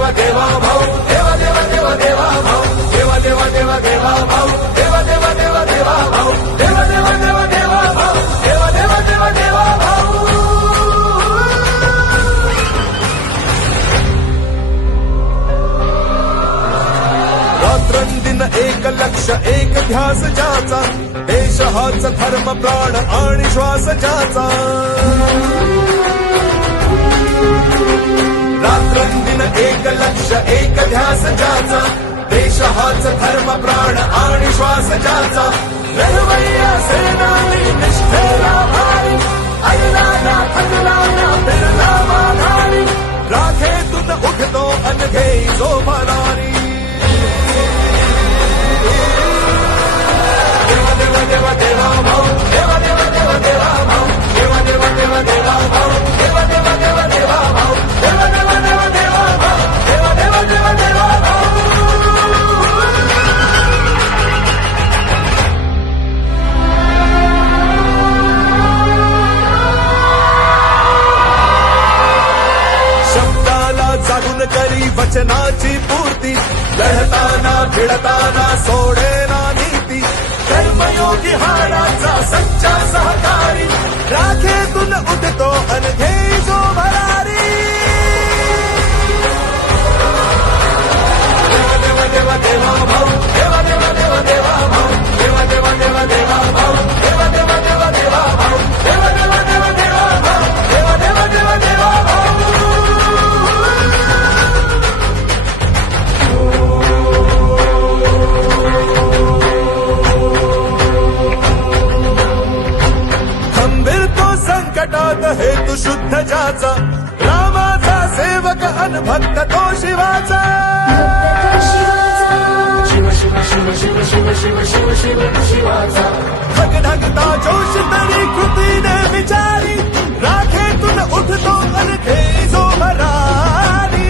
देवा देवा भाऊ देवा देवा देवा देवा भाऊ देवा देवा देवा देवा भाऊ देवा देवा देवा देवा भाऊ देवा देवा देवा देवा भाऊ देवा देवा देवा देवा भाऊ रात्रंदिन एक लक्ष एक ध्यास ज्याचा देश हाच धर्म प्राण आणि श्वास ज्याचा रात्रंदिन एक लक्ष एक ध्यास ज्याचा देश हाच धर्म प्राण आणि श्वास ज्याचा लढवय्या सेनानी निष्ठेला भारी अल्ला ना थकला ना फिरला माघारी राखेतून उठतो अनघे जो भरारी देवा देवा देवा देवा भाऊ देवा देवा देवा देवा भाऊ देवा देवा देवा देवा भाऊ देवा देवा देवा देवा भाऊ देवा देवा देवा देवा भाऊ देवा देवा देवा देवा भाऊ शब्दाला जागून करी वचनाची पूर्ती लढताना भिडताना सोडेना नीती कर्मयोगी हाडाचा सच्चा सहकारी राखेतून उठतो अनघे जो भरारी देवा देवा देवा देवा भाऊ देवा देवा देवा देवा भाऊ देवा देवा देवा देवा भाऊ देवा देवा देवा देवा भाऊ देवा देवा देवा देवा भाऊ देवा देवा देवा देवा भाऊ संकटात हेतु शुद्ध ज्याचा रामाचा सेवक अनभक्त तो शिवाचा शिव शिव शिव शिव शिव शिव शिव शिव शिवाचा ढगढगता जोश तरी कृतीने विचारी राखेतून उठतो अनघे जो भरारी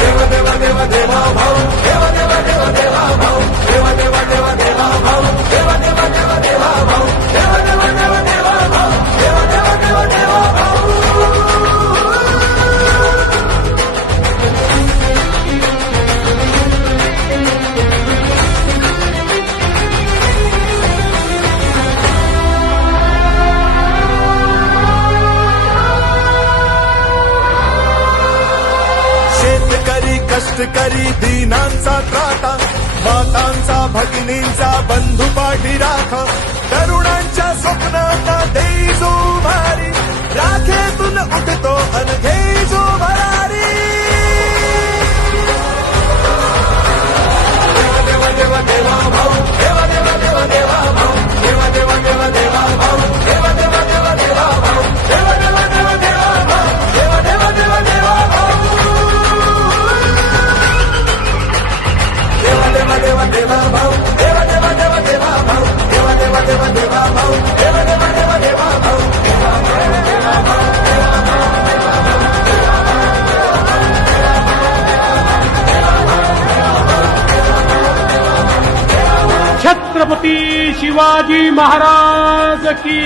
देवा देवा देवा देवा भाऊ देवा देवा देवा देवा भाऊ देवा देवा देवा देवा भाऊ देवा देवा देवा देवा भाऊ देवा देवा देवा देवा भाऊ देवा देवा देवा देवा भाऊ शेतकरी कष्टकरी दीनांचा त्राता मातांचा भगिनींचा बंधू पाठी राखा तरुणांच्या स्वप्नांना देई जो भारी राखेतून उठतो अनघे जो भरारी देवा देवा देवा देवा भाऊ देवा देवा देवा देवा भाऊ देवा देवा देवा देवा भाऊ देवा देवा देवा देवा भाऊ देवा देवा देवा देवा भाऊ देवा देवा देवा देवा भाऊ देवा देवा देवा देवा भाऊ देवा देवा देवा देवा भाऊ देवा देवा देवा देवा भाऊ देवा देवा देवा देवा भाऊ देवा देवा देवा भाऊ छत्रपती शिवाजी महाराज की